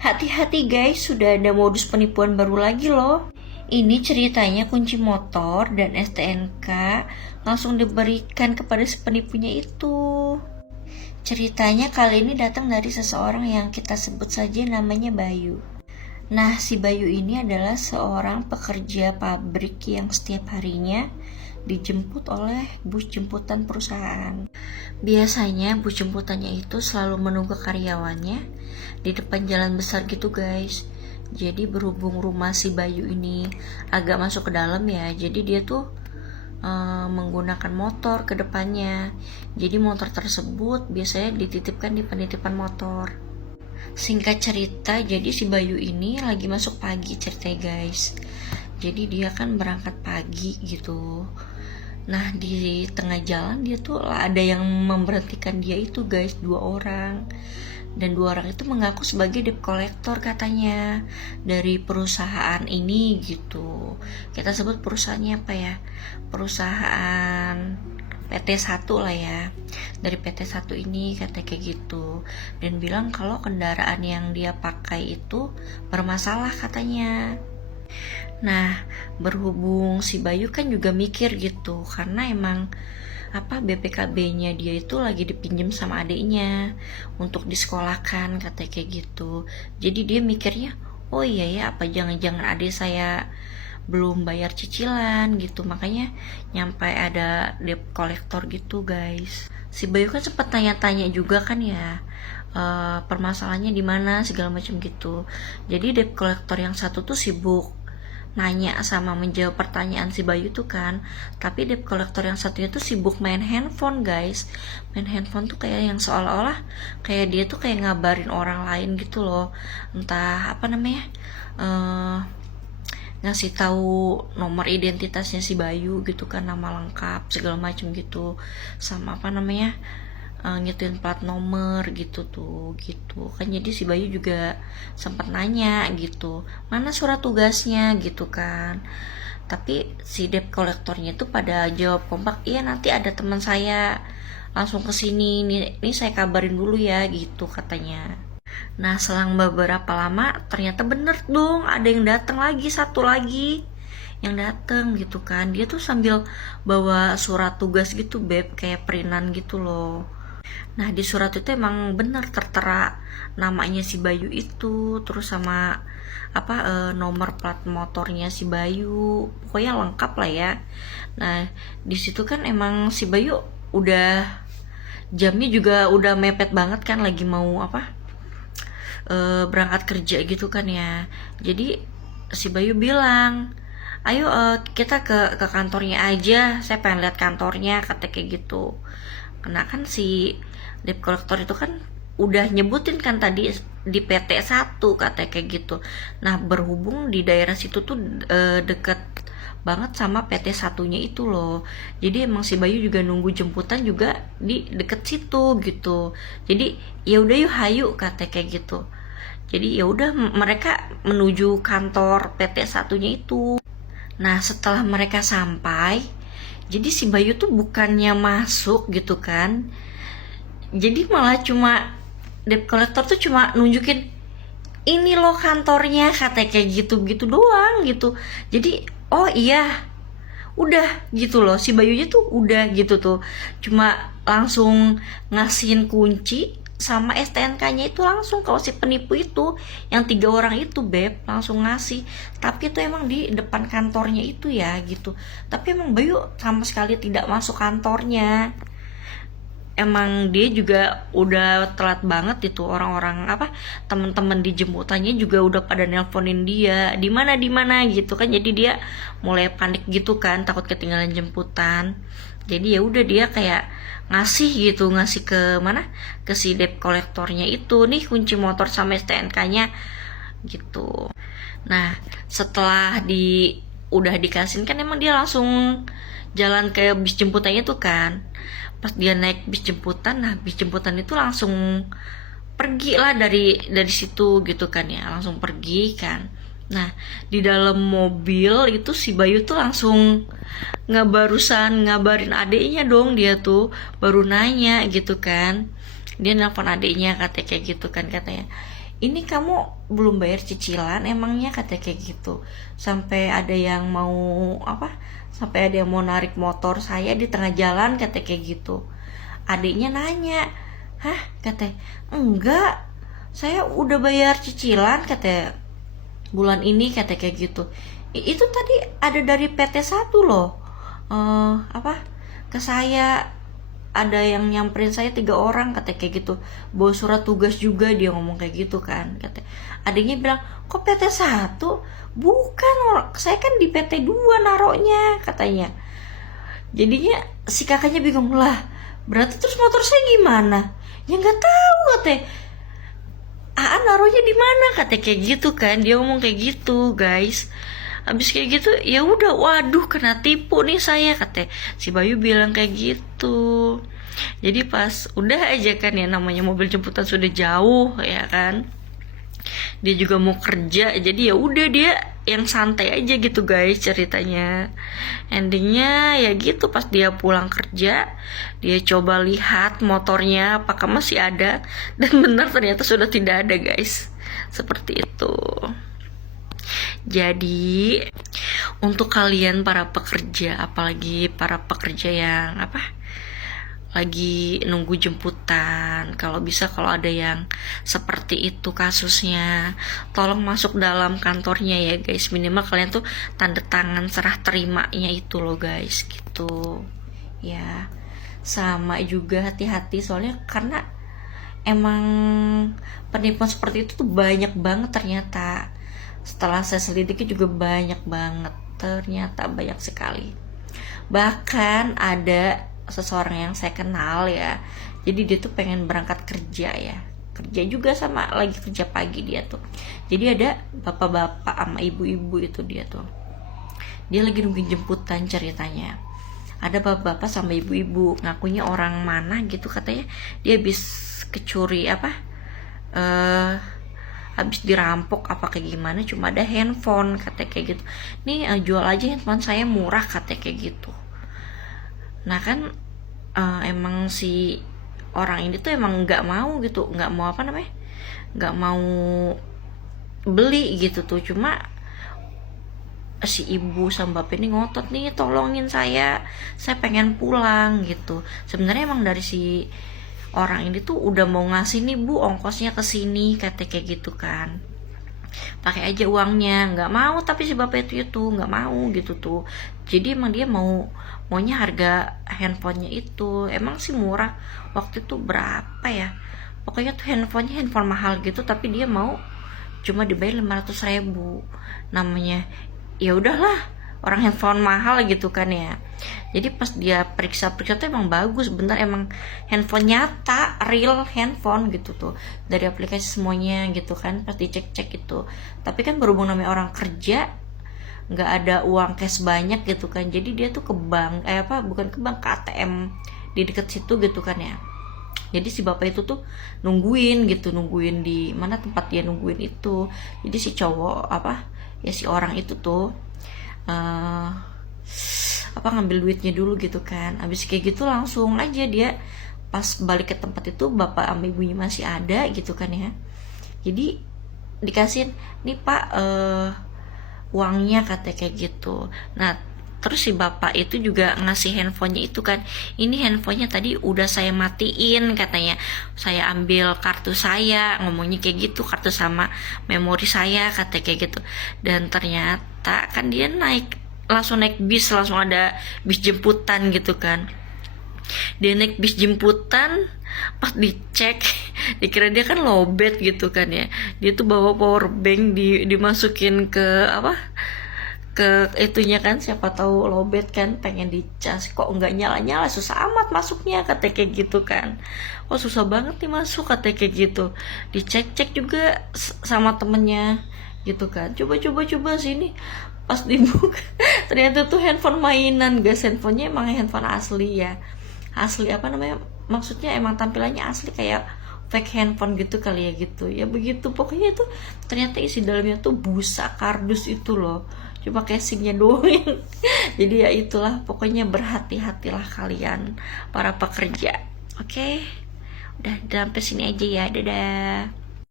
Hati-hati guys, sudah ada modus penipuan baru lagi loh. Ini ceritanya kunci motor dan STNK langsung diberikan kepada si penipunya itu. Ceritanya kali ini datang dari seseorang yang kita sebut saja namanya Bayu. Nah, si Bayu ini adalah seorang pekerja pabrik yang setiap harinya dijemput oleh bus jemputan perusahaan. Biasanya bus jemputannya itu selalu menunggu karyawannya di depan jalan besar gitu guys. Jadi berhubung rumah si Bayu ini agak masuk ke dalam ya, jadi dia tuh menggunakan motor ke depannya. Jadi motor tersebut biasanya dititipkan di penitipan motor. Singkat cerita, jadi si Bayu ini lagi masuk pagi ceritanya guys. Jadi dia kan berangkat pagi gitu. Nah, di tengah jalan dia tuh ada yang memberhentikan dia itu guys, 2 orang. Dan 2 orang itu mengaku sebagai debt collector katanya dari perusahaan ini gitu. Kita sebut perusahaannya apa ya? Perusahaan PT1 lah ya. Dari PT1 ini katanya kayak gitu. Dan bilang kalau kendaraan yang dia pakai itu bermasalah katanya. Nah, berhubung si Bayu kan juga mikir gitu, karena emang BPKB-nya dia itu lagi dipinjam sama adiknya untuk disekolahkan katanya kayak gitu. Jadi dia mikirnya, oh iya ya, apa jangan-jangan adik saya belum bayar cicilan gitu, makanya nyampe ada debt collector gitu guys. Si Bayu kan sempat tanya-tanya juga kan ya, permasalahannya di mana segala macam gitu. Jadi debt collector yang satu tuh sibuk nanya sama menjawab pertanyaan si Bayu tuh kan, tapi debt collector yang satunya tuh sibuk main handphone guys. Main handphone tuh kayak yang seolah-olah kayak dia tuh kayak ngabarin orang lain gitu loh, entah ngasih tahu nomor identitasnya si Bayu gitu kan, nama lengkap segala macam gitu, sama ngituin plat nomor gitu kan. Jadi si Bayu juga sempat nanya gitu, mana surat tugasnya gitu kan. Tapi si debt kolektornya itu pada jawab kompak, iya nanti ada teman saya langsung kesini nih saya kabarin dulu ya gitu katanya. Nah, selang beberapa lama ternyata bener dong, ada yang datang lagi, satu lagi yang datang gitu kan. Dia tuh sambil bawa surat tugas gitu beb, kayak perinan gitu loh. Nah, di surat itu emang bener tertera namanya si Bayu itu, terus sama nomor plat motornya si Bayu, pokoknya lengkap lah ya. Nah, di situ kan emang si Bayu udah jamnya juga udah mepet banget kan, lagi mau berangkat kerja gitu kan ya. Jadi si Bayu bilang, ayo kita ke kantornya aja, saya pengen lihat kantornya, kata kayak gitu. Karena kan si debt collector itu kan udah nyebutin kan tadi di PT1 katanya kayak gitu. Nah, berhubung di daerah situ tuh deket banget sama PT1-nya itu loh. Jadi emang si Bayu juga nunggu jemputan juga di deket situ gitu. Jadi ya udah yuk hayu katanya kayak gitu. Jadi ya udah mereka menuju kantor PT1-nya itu. Nah, setelah mereka sampai, jadi si Bayu tuh bukannya masuk gitu kan, jadi malah cuma debt collector tuh cuma nunjukin, ini loh kantornya, katanya kayak gitu doang gitu. Jadi oh iya udah gitu loh, si Bayunya tuh udah gitu tuh, cuma langsung ngasihin kunci sama STNK-nya itu langsung. Kalau si penipu itu yang 3 orang itu beb langsung ngasih, tapi itu emang di depan kantornya itu ya gitu. Tapi emang Bayu sama sekali tidak masuk kantornya. Emang dia juga udah telat banget itu, orang-orang teman-teman di jemputannya juga udah pada nelponin dia di mana gitu kan. Jadi dia mulai panik gitu kan, takut ketinggalan jemputan. Jadi ya udah dia kayak ngasih ke mana, ke si debt kolektornya itu, nih kunci motor sama STNK-nya gitu. Nah, setelah udah dikasihin kan, emang dia langsung jalan ke bis jemputannya tuh kan. Pas dia naik bis jemputan, nah bis jemputan itu langsung pergi lah dari situ gitu kan ya, langsung pergi kan. Nah, di dalam mobil itu si Bayu tuh langsung ngabarin adiknya dong. Dia tuh baru nanya gitu kan, dia nelpon adiknya katanya kayak gitu kan, katanya ini kamu belum bayar cicilan emangnya, kata kayak gitu. Sampai ada yang mau sampai ada yang mau narik motor saya di tengah jalan, kata kayak gitu. Adiknya nanya, hah, kata, enggak, saya udah bayar cicilan, kata, bulan ini, kata kayak gitu. Itu tadi ada dari PT1 loh, ke saya, ada yang nyamperin saya 3 orang, kata kayak gitu, bawa surat tugas juga, dia ngomong kayak gitu kan, kata. Adiknya bilang, kok PT1? Bukan, saya kan di PT2 naruhnya, katanya. Jadinya si kakaknya bingung, lah berarti terus motor saya gimana? Ya nggak tahu, katanya. Naruhnya di mana, katanya kayak gitu kan, dia ngomong kayak gitu guys. Habis kayak gitu ya udah, waduh kena tipu nih saya, katanya si Bayu bilang kayak gitu. Jadi pas udah aja kan ya, namanya mobil jemputan sudah jauh ya kan, dia juga mau kerja, jadi ya udah dia yang santai aja gitu guys ceritanya. Endingnya ya gitu, pas dia pulang kerja dia coba lihat motornya apakah masih ada, dan benar ternyata sudah tidak ada guys, seperti itu. Jadi untuk kalian para pekerja, apalagi para pekerja yang lagi nunggu jemputan, kalau bisa kalau ada yang seperti itu kasusnya, tolong masuk dalam kantornya ya guys. Minimal kalian tuh tanda tangan serah terimanya itu loh guys, gitu ya. Sama juga hati-hati, soalnya karena emang penipuan seperti itu tuh banyak banget ternyata. Setelah saya selidiki juga banyak banget, ternyata banyak sekali. Bahkan ada seseorang yang saya kenal ya, jadi dia tuh pengen berangkat kerja ya, kerja juga sama, lagi kerja pagi dia tuh. Jadi ada bapak-bapak sama ibu-ibu itu, dia lagi nungguin jemputan ceritanya. Ada bapak-bapak sama ibu-ibu, ngakunya orang mana gitu, katanya dia habis kecuri habis dirampok apa kayak gimana, cuma ada handphone, katanya kayak gitu. Nih jual aja handphone saya murah, katanya kayak gitu. Nah kan emang si orang ini tuh emang nggak mau gitu, nggak mau nggak mau beli gitu tuh. Cuma si ibu sama bapak ini ngotot, nih tolongin saya pengen pulang gitu. Sebenarnya emang dari si orang ini tuh udah mau ngasih nih, bu ongkosnya ke sini, katanya kayak gitu kan, pakai aja uangnya. Nggak mau, tapi si bapak itu nggak mau gitu tuh. Jadi emang dia maunya harga handphonenya itu emang sih murah, waktu itu berapa ya, pokoknya tuh handphone mahal gitu, tapi dia mau cuma dibayar 500.000. Namanya ya udahlah, orang handphone mahal gitu kan ya. Jadi pas dia periksa tuh emang bagus, bener, emang handphone nyata, real handphone gitu tuh, dari aplikasi semuanya gitu kan. Pas dicek itu, tapi kan berhubung namanya orang kerja, nggak ada uang cash banyak gitu kan, jadi dia tuh ke bank, bukan ke bank, ke ATM di deket situ gitu kan ya. Jadi si bapak itu tuh nungguin di mana tempat dia nungguin itu. Jadi si cowok si orang itu tuh ngambil duitnya dulu gitu kan. Abis kayak gitu langsung aja dia pas balik ke tempat itu, bapak sama ibunya masih ada gitu kan ya. Jadi dikasihin, nih pak uangnya, katanya kayak gitu. Nah terus si bapak itu juga ngasih handphonenya itu kan, ini handphonenya tadi udah saya matiin, katanya saya ambil kartu saya, ngomongnya kayak gitu, kartu sama memori saya, katanya kayak gitu. Dan ternyata kan dia langsung naik bis, langsung ada bis jemputan gitu kan. Dia naik bis jemputan, pas dicek dikira dia kan lowbat gitu kan ya. Dia tuh bawa power bank, dimasukin ke ke itunya kan, siapa tahu lowbat kan, pengen dicas, kok nggak nyala, susah amat masuknya, katanya kayak gitu kan. Oh susah banget nih masuk, katanya kayak gitu. Dicek juga sama temennya gitu kan, coba sini, pas dibuka ternyata tuh handphone mainan guys. Handphonenya emang handphone asli ya, asli maksudnya emang tampilannya asli, kayak fake handphone gitu kali ya gitu ya, begitu pokoknya. Itu ternyata isi dalamnya tuh busa kardus itu loh, cuma casingnya doang. Jadi ya itulah, pokoknya berhati-hatilah kalian para pekerja. Oke, udah sampai sini aja ya, dadah.